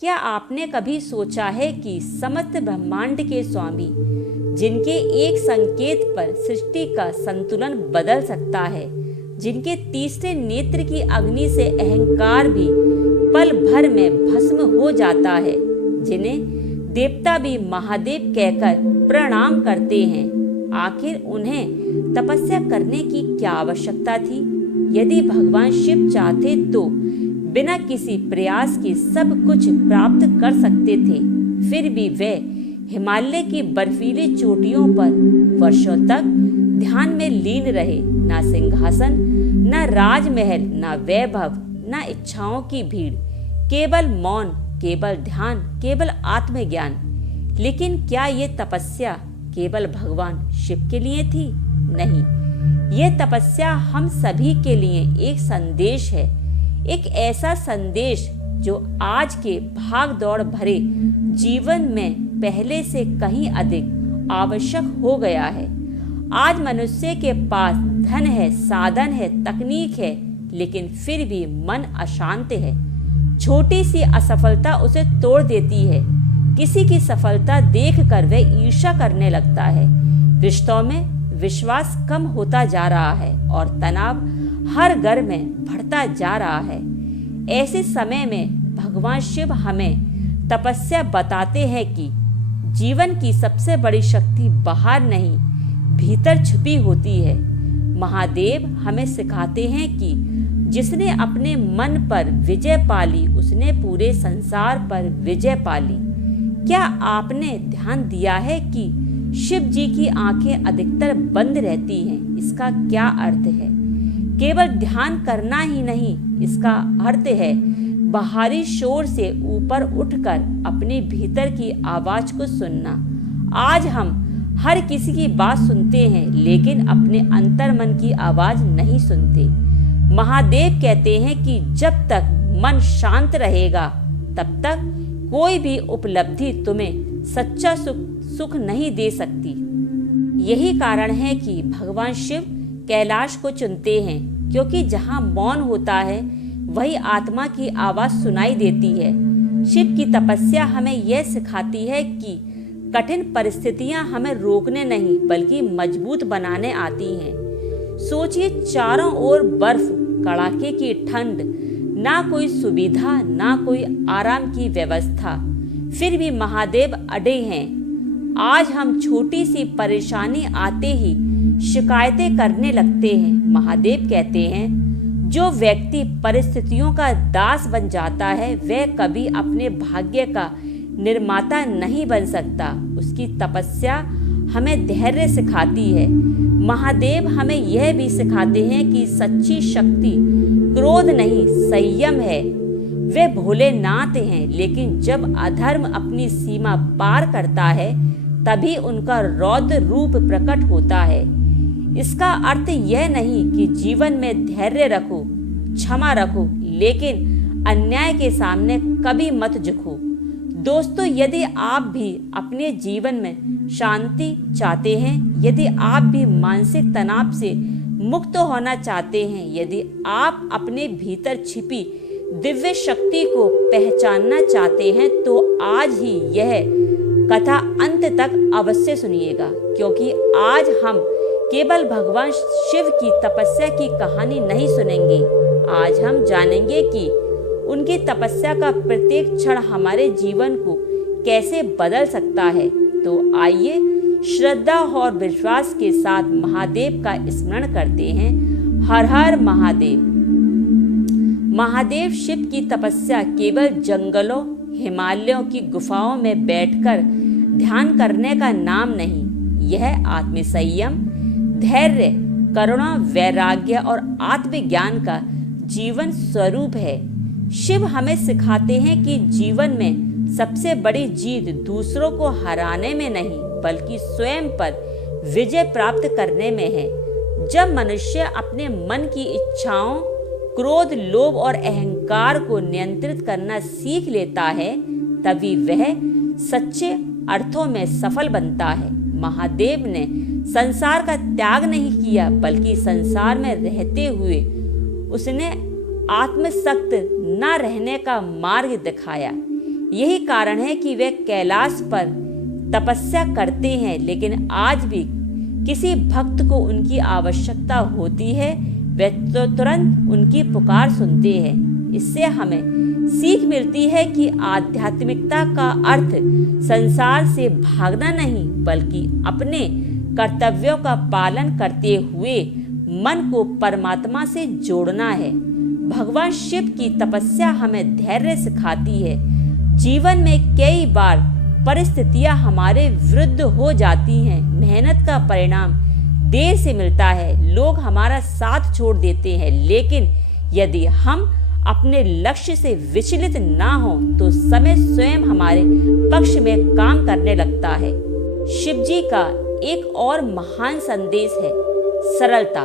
क्या आपने कभी सोचा है कि समस्त ब्रह्मांड के स्वामी, जिनके एक संकेत पर सृष्टि का संतुलन बदल सकता है, जिनके तीसरे नेत्र की अग्नि से अहंकार भी पल भर में भस्म हो जाता है, जिन्हें देवता भी महादेव कहकर प्रणाम करते हैं, आखिर उन्हें तपस्या करने की क्या आवश्यकता थी? यदि भगवान शिव चाहते तो बिना किसी प्रयास के सब कुछ प्राप्त कर सकते थे, फिर भी वे हिमालय की बर्फीली चोटियों पर वर्षों तक ध्यान में लीन रहे। ना सिंहासन, ना राजमहल, ना वैभव, ना इच्छाओं की भीड़, केवल मौन, केवल ध्यान, केवल आत्मज्ञान। लेकिन क्या ये तपस्या केवल भगवान शिव के लिए थी? नहीं, ये तपस्या हम सभी के लिए एक संदेश है, एक ऐसा संदेश जो आज के भाग दौड़ भरे जीवन में पहले से कहीं अधिक आवश्यक हो गया है। आज मनुष्य के पास धन है, साधन है, तकनीक है, लेकिन फिर भी मन अशांत है। छोटी सी असफलता उसे तोड़ देती है। किसी की सफलता देखकर वह ईर्ष्या करने लगता है। रिश्तों में विश्वास कम होता जा रहा है और तनाव हर घर में बढ़ता जा रहा है। ऐसे समय में भगवान शिव हमें तपस्या बताते हैं कि जीवन की सबसे बड़ी शक्ति बाहर नहीं, भीतर छुपी होती है। महादेव हमें सिखाते हैं कि जिसने अपने मन पर विजय पाली, उसने पूरे संसार पर विजय पाली। क्या आपने ध्यान दिया है कि शिव जी की आंखें अधिकतर बंद रहती हैं? इसका क्या अर्थ है? केवल ध्यान करना ही नहीं, इसका अर्थ है बाहरी शोर से ऊपर उठकर अपने भीतर की आवाज को सुनना। आज हम हर किसी की बात सुनते हैं, लेकिन अपने अंतर्मन की आवाज नहीं सुनते। महादेव कहते हैं कि जब तक मन शांत रहेगा, तब तक कोई भी उपलब्धि तुम्हें सच्चा सुख नहीं दे सकती। यही कारण है कि भगवान शिव कैलाश को चुनते हैं, क्योंकि जहाँ मौन होता है वही आत्मा की आवाज सुनाई देती है। शिव की तपस्या हमें यह सिखाती है कि कठिन परिस्थितियां हमें रोकने नहीं बल्कि मजबूत बनाने आती हैं। सोचिए, चारों ओर बर्फ, कड़ाके की ठंड, ना कोई सुविधा, ना कोई आराम की व्यवस्था, फिर भी महादेव अड़े हैं। आज हम छोटी सी परेशानी आते ही शिकायतें करने लगते हैं। महादेव कहते हैं, जो व्यक्ति परिस्थितियों का दास बन जाता है वह कभी अपने भाग्य का निर्माता नहीं बन सकता। उसकी तपस्या हमें धैर्य सिखाती है। महादेव हमें यह भी सिखाते हैं कि सच्ची शक्ति क्रोध नहीं, संयम है। वे भोलेनाथ हैं, लेकिन जब अधर्म अपनी सीमा पार करता है तभी उनका रौद्र रूप प्रकट होता है। इसका अर्थ यह नहीं कि जीवन में धैर्य रखो, क्षमा रखो, लेकिन अन्याय के सामने कभी मत झुको। दोस्तों, यदि आप भी अपने जीवन में शांति चाहते हैं, यदि आप भी मानसिक तनाव से मुक्त होना चाहते हैं, यदि आप अपने भीतर छिपी दिव्य शक्ति को पहचानना चाहते हैं, तो आज ही यह कथा अंत तक अवश्य सुनिएगा, क्योंकि आज हम केवल भगवान शिव की तपस्या की कहानी नहीं सुनेंगे। आज हम जानेंगे कि उनकी तपस्या का प्रत्येक क्षण हमारे जीवन को कैसे बदल सकता है। तो आइए श्रद्धा और विश्वास के साथ महादेव का स्मरण करते हैं। हर हर महादेव। महादेव शिव की तपस्या केवल जंगलों, हिमालयों की गुफाओं में बैठकर ध्यान करने का नाम नहीं, यह आत्मसंयम, धैर्य, करुणा, वैराग्य और आत्मज्ञान का जीवन स्वरूप है। शिव हमें सिखाते हैं कि जीवन में सबसे बड़ी जीत दूसरों को हराने में नहीं बल्कि स्वयं पर विजय प्राप्त करने में है। जब मनुष्य अपने मन की इच्छाओं, क्रोध, लोभ और अहंकार को नियंत्रित करना सीख लेता है, तभी वह सच्चे अर्थों में सफल बनता है। महादेव ने संसार का त्याग नहीं किया, बल्कि संसार में रहते हुए उसने आत्मसक्त न रहने का मार्ग दिखाया। यही कारण है कि वे कैलाश पर तपस्या करते हैं, लेकिन आज भी किसी भक्त को उनकी आवश्यकता होती है, वे तो तुरंत उनकी पुकार सुनते हैं। इससे हमें सीख मिलती है कि आध्यात्मिकता का अर्थ संसार से भागना नहीं, बल्कि अपने कर्तव्यों का पालन करते हुए मन को परमात्मा से जोड़ना है। भगवान शिव की तपस्या हमें धैर्य सिखाती है। जीवन में कई बार परिस्थितियां हमारे विरुद्ध हो जाती हैं, मेहनत का परिणाम देर से मिलता है, लोग हमारा साथ छोड़ देते हैं, लेकिन यदि हम अपने लक्ष्य से विचलित ना हो तो समय स्वयं हमारे पक्ष में काम करने लगता है। शिव जी का एक और महान संदेश है सरलता।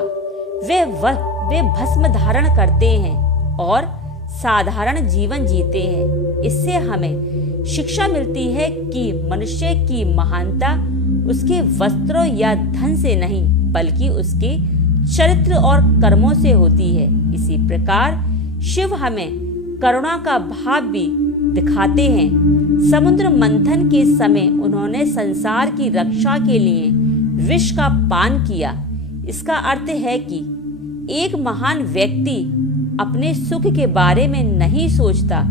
वे भस्म धारण करते हैं और साधारण जीवन जीते हैं। इससे हमें शिक्षा मिलती है कि मनुष्य की महानता उसके वस्त्रों या धन से नहीं, बल्कि उसके चरित्र और कर्मों से होती है। इसी प्रकार शिव हमें करुणा का भाव भी दिखाते हैं। समुद्र मंथन के समय उन्होंने संसार की रक्षा के लिए विष का पान किया। इसका अर्थ है कि एक महान व्यक्ति अपने सुख के बारे में नहीं सोचता,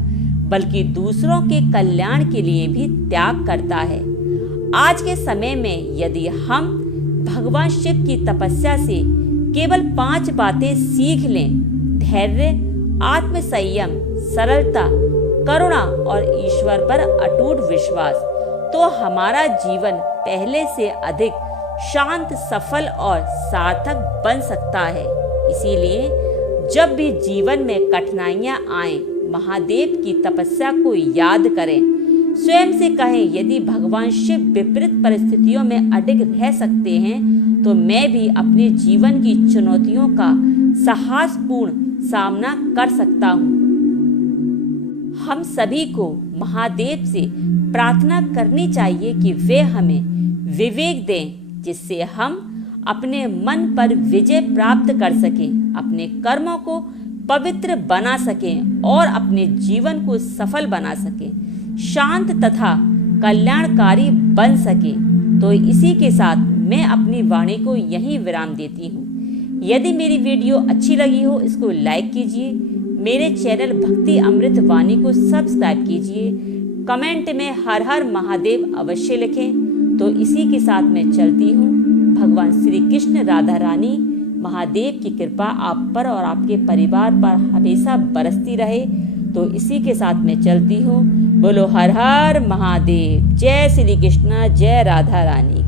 बल्कि दूसरों के कल्याण के लिए भी त्याग करता है। आज के समय में यदि हम भगवान शिव की तपस्या से केवल 5 बातें सीख लें, धैर्य, आत्मसंयम, सरलता, करुणा और ईश्वर पर अटूट विश्वास, तो हमारा जीवन पहले से अधिक शांत, सफल और सार्थक बन सकता है। इसीलिए जब भी जीवन में कठिनाइयां आएं, महादेव की तपस्या को याद करें। स्वयं से कहें, यदि भगवान शिव विपरीत परिस्थितियों में अडिग रह सकते हैं, तो मैं भी अपने जीवन की चुनौतियों का साहसपूर्ण सामना कर सकता हूँ। हम सभी को महादेव से प्रार्थना करनी चाहिए कि वे हमें विवेक दें, जिससे हम अपने मन पर विजय प्राप्त कर सकें, अपने कर्मों को पवित्र बना सकें और अपने जीवन को सफल बना सकें, शांत तथा कल्याणकारी बन सकें। तो इसी के साथ मैं अपनी वाणी को यहीं विराम देती हूँ। यदि मेरी वीडियो अच्छी लगी हो, इसको लाइक कीजिए, मेरे चैनल भक्ति अमृत वाणी को सब्सक्राइब कीजिए, कमेंट में हर हर महादेव अवश्य लिखें। तो इसी के साथ मैं चलती हूँ। भगवान श्री कृष्ण, राधा रानी, महादेव की कृपा आप पर और आपके परिवार पर हमेशा बरसती रहे। तो इसी के साथ मैं चलती हूँ। बोलो हर हर महादेव। जय श्री कृष्ण, जय राधा रानी।